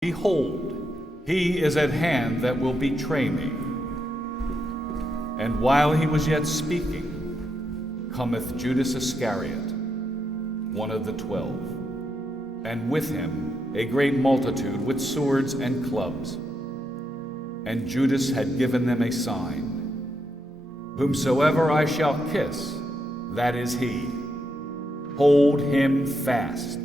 Behold, he is at hand that will betray me. And while he was yet speaking, cometh Judas Iscariot, one of the 12, and with him a great multitude with swords and clubs. And Judas had given them a sign: Whomsoever I shall kiss, that is he. Hold him fast.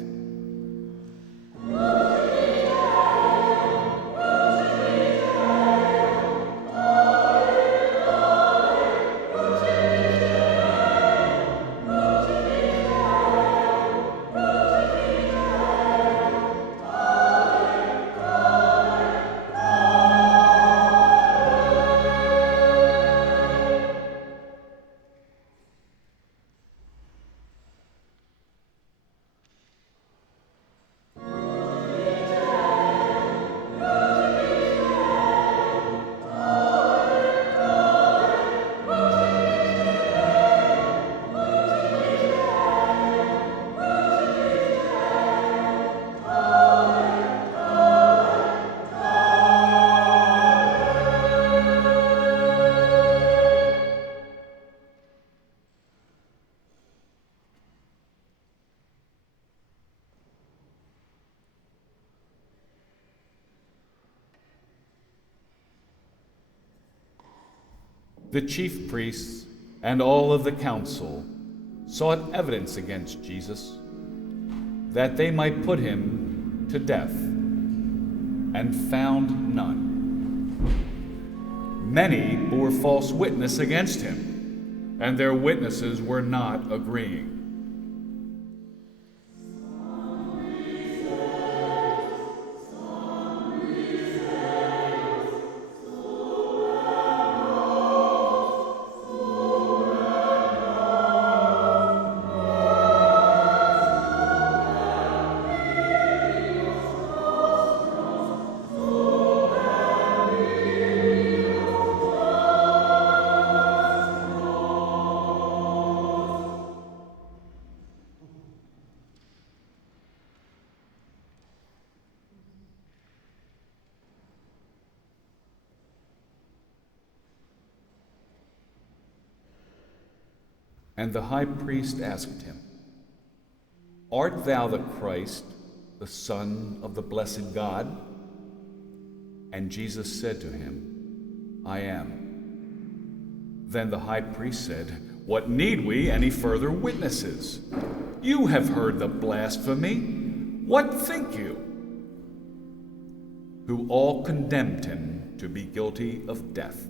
The chief priests and all of the council sought evidence against Jesus, that they might put him to death, and found none. Many bore false witness against him, and their witnesses were not agreeing. And the high priest asked him, Art thou the Christ, the Son of the blessed God? And Jesus said to him, I am. Then the high priest said, What need we any further witnesses? You have heard the blasphemy. What think you? Who all condemned him to be guilty of death.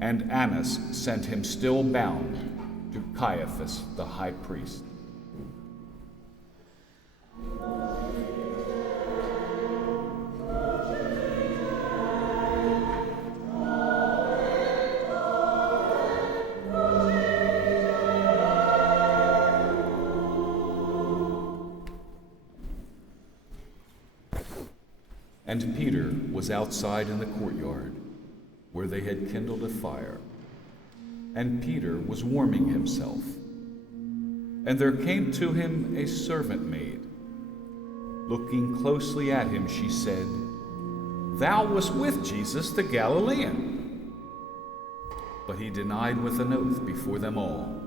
And Annas sent him still bound to Caiaphas the high priest. And Peter was outside in the courtyard, where they had kindled a fire. And Peter was warming himself. And there came to him a servant maid. Looking closely at him, she said, Thou wast with Jesus the Galilean. But he denied with an oath before them all,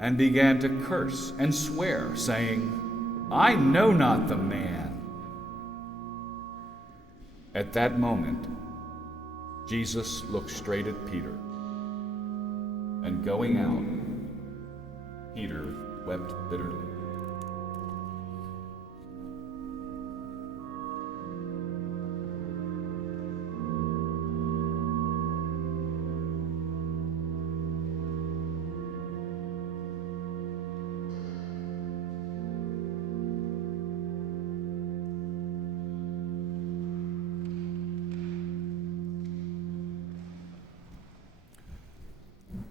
and began to curse and swear, saying, I know not the man. At that moment, Jesus looked straight at Peter, and going out, Peter wept bitterly.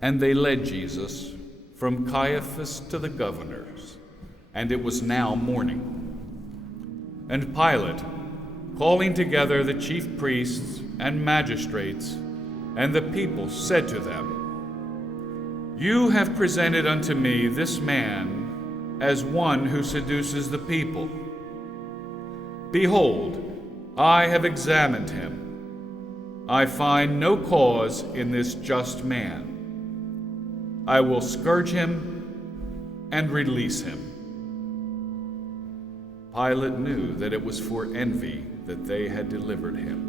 And they led Jesus from Caiaphas to the governors, and it was now morning. And Pilate, calling together the chief priests and magistrates and the people, said to them, You have presented unto me this man as one who seduces the people. Behold, I have examined him. I find no cause in this just man. I will scourge him and release him." Pilate knew that it was for envy that they had delivered him.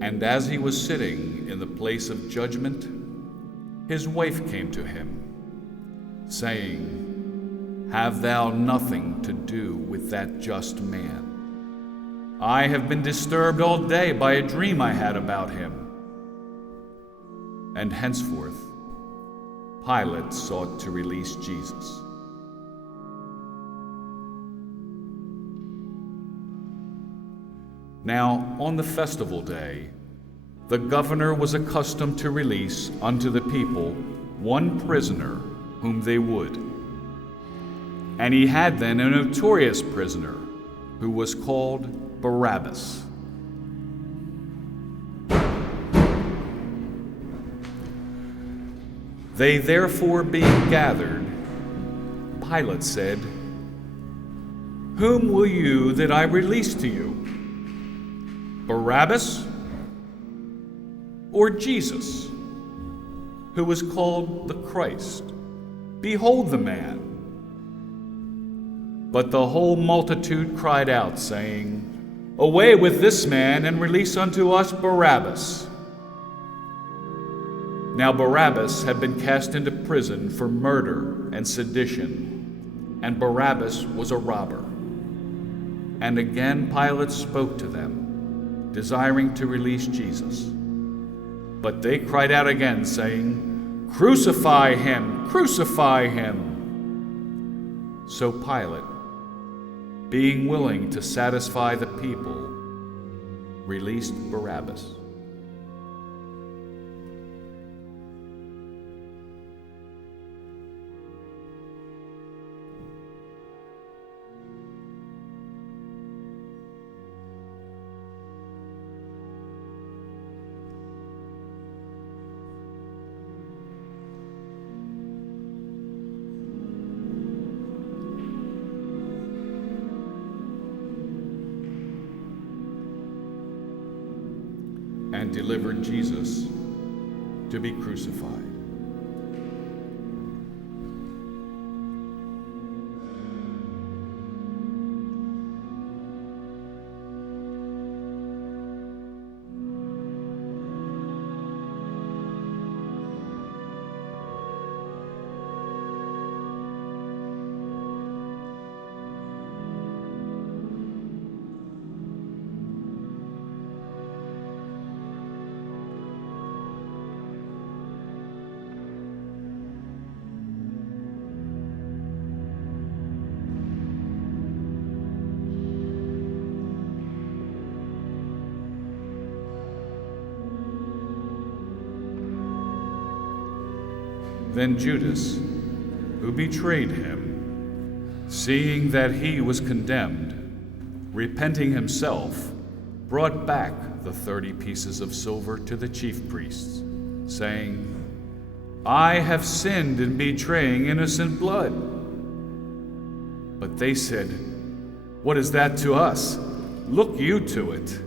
And as he was sitting in the place of judgment, his wife came to him, saying, "Have thou nothing to do with that just man? I have been disturbed all day by a dream I had about him." And henceforth, Pilate sought to release Jesus. Now, on the festival day, the governor was accustomed to release unto the people one prisoner whom they would. And he had then a notorious prisoner who was called Barabbas. They therefore being gathered, Pilate said, "Whom will you that I release to you? Barabbas or Jesus, who was called the Christ? Behold the man." But the whole multitude cried out, saying, "Away with this man, and release unto us Barabbas." Now Barabbas had been cast into prison for murder and sedition, and Barabbas was a robber. And again Pilate spoke to them, desiring to release Jesus. But they cried out again, saying, "Crucify him! Crucify him!" So Pilate, being willing to satisfy the people, released Barabbas. And delivered Jesus to be crucified. Then Judas, who betrayed him, seeing that he was condemned, repenting himself, brought back the 30 pieces of silver to the chief priests, saying, "I have sinned in betraying innocent blood." But they said, "What is that to us? Look you to it."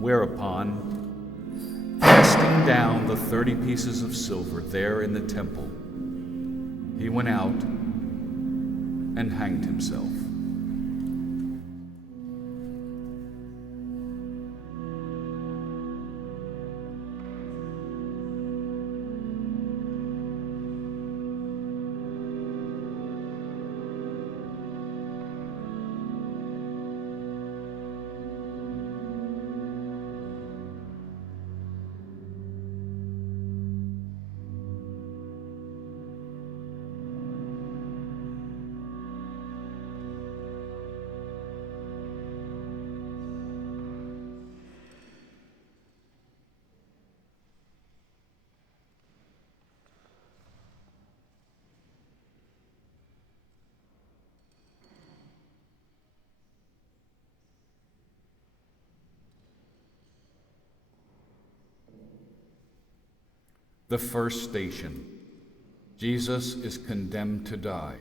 Whereupon, casting down the 30 pieces of silver there in the temple, he went out and hanged himself. The first station. Jesus is condemned to die.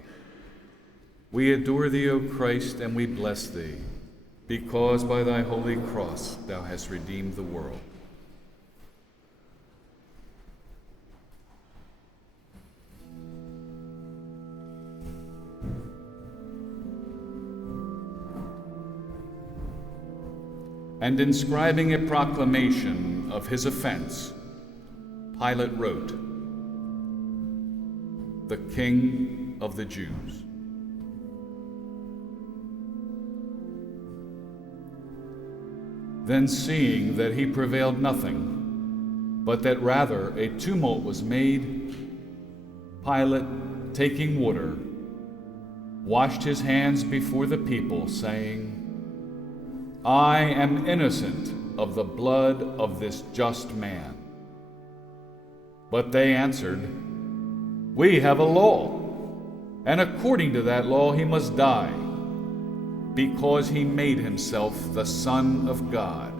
We adore thee, O Christ, and we bless thee, because by thy holy cross thou hast redeemed the world. And inscribing a proclamation of his offense, Pilate wrote, "The King of the Jews." Then, seeing that he prevailed nothing, but that rather a tumult was made, Pilate, taking water, washed his hands before the people, saying, "I am innocent of the blood of this just man." But they answered, "We have a law, and according to that law he must die, because he made himself the Son of God."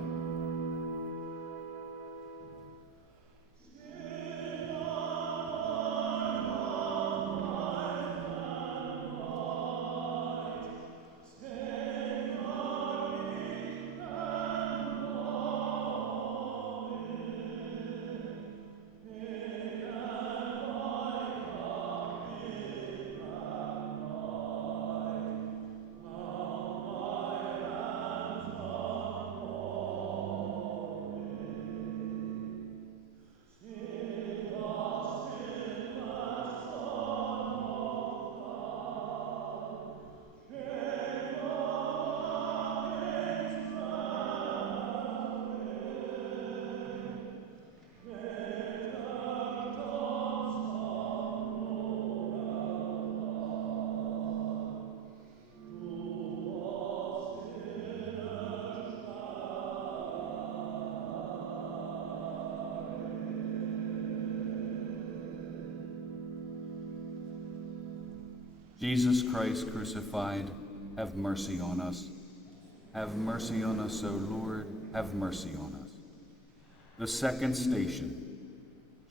Jesus Christ crucified, have mercy on us. Have mercy on us, O Lord, have mercy on us. The second station.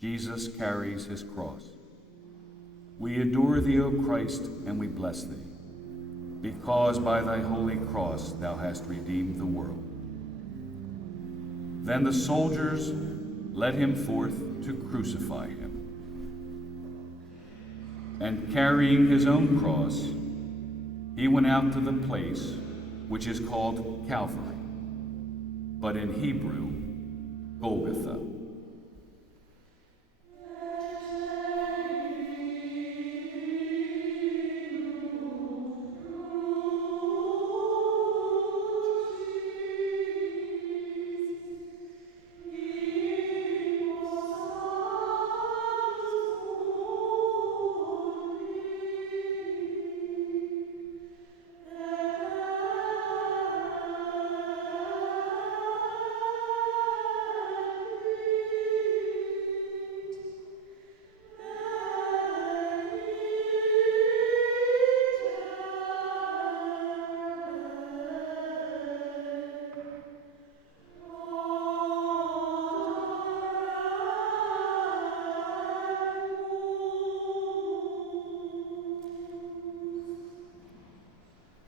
Jesus carries his cross. We adore thee, O Christ, and we bless thee, because by thy holy cross thou hast redeemed the world. Then the soldiers led him forth to crucify him. And carrying his own cross, he went out to the place which is called Calvary, but in Hebrew, Golgotha.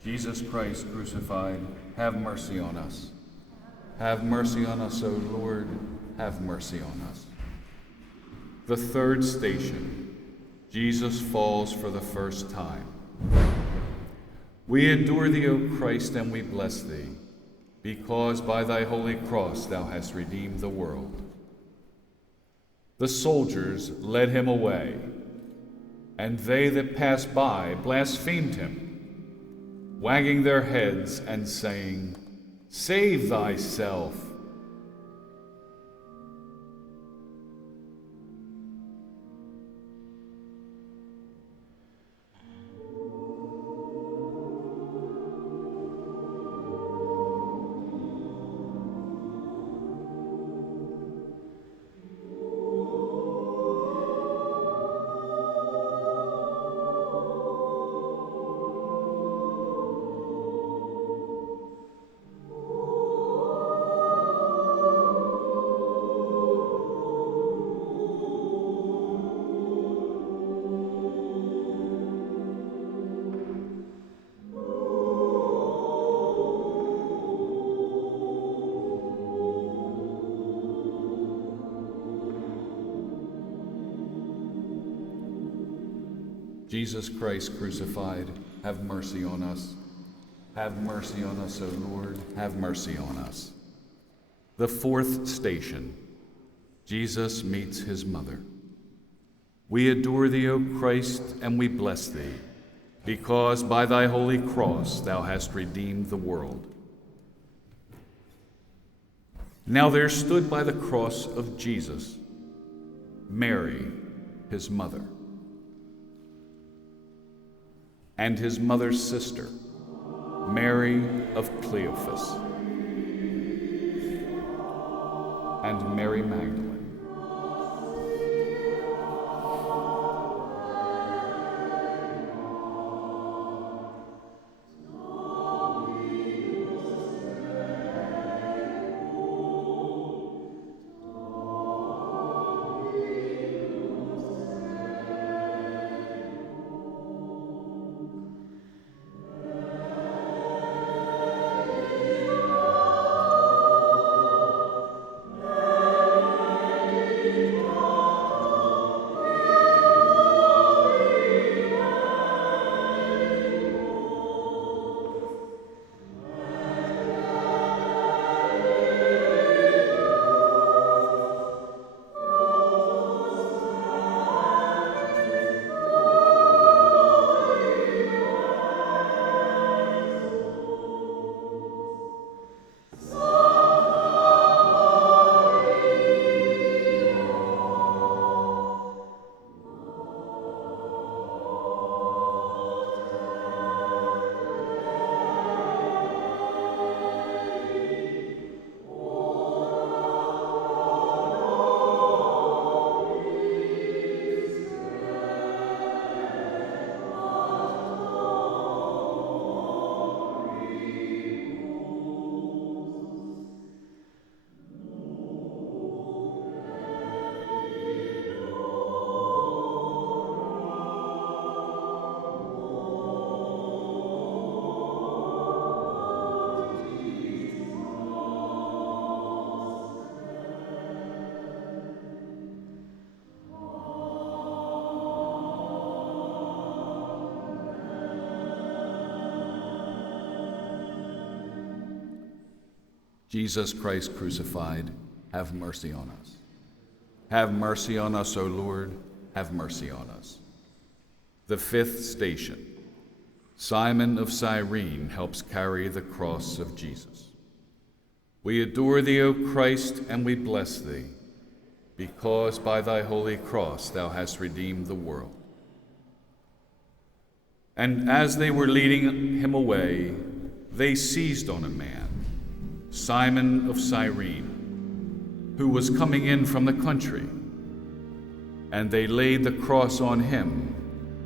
Jesus Christ crucified, have mercy on us. Have mercy on us, O Lord, have mercy on us. The third station. Jesus falls for the first time. We adore thee, O Christ, and we bless thee, because by thy holy cross thou hast redeemed the world. The soldiers led him away, and they that passed by blasphemed him, wagging their heads and saying, "Save thyself." Jesus Christ crucified, have mercy on us. Have mercy on us, O Lord, have mercy on us. The fourth station, Jesus meets his mother. We adore thee, O Christ, and we bless thee, because by thy holy cross thou hast redeemed the world. Now there stood by the cross of Jesus Mary, his mother, and his mother's sister, Mary of Cleophas, and Mary Magdalene. Jesus Christ crucified, have mercy on us. Have mercy on us, O Lord, have mercy on us. The fifth station, Simon of Cyrene helps carry the cross of Jesus. We adore thee, O Christ, and we bless thee, because by thy holy cross thou hast redeemed the world. And as they were leading him away, they seized on a man, Simon of Cyrene, who was coming in from the country, and they laid the cross on him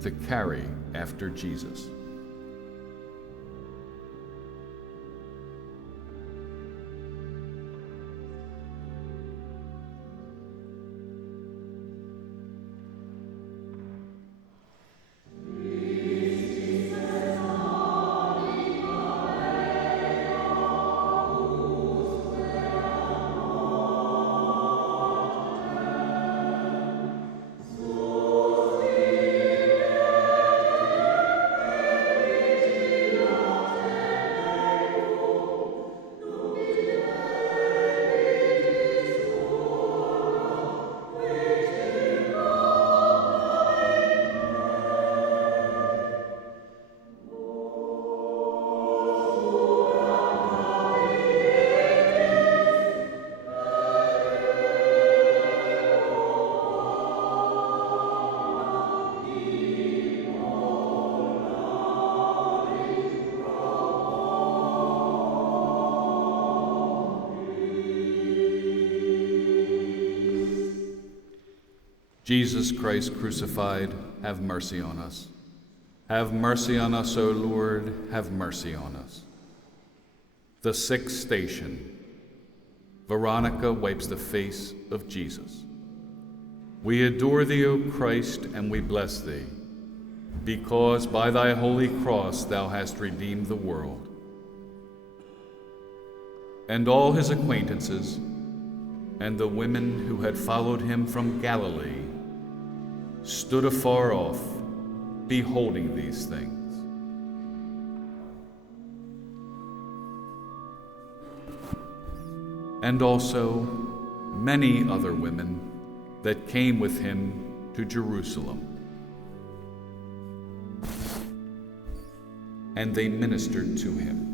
to carry after Jesus. Jesus Christ crucified, have mercy on us. Have mercy on us, O Lord, have mercy on us. The sixth station, Veronica wipes the face of Jesus. We adore thee, O Christ, and we bless thee, because by thy holy cross thou hast redeemed the world. And all his acquaintances and the women who had followed him from Galilee stood afar off, beholding these things. And also many other women that came with him to Jerusalem. And they ministered to him.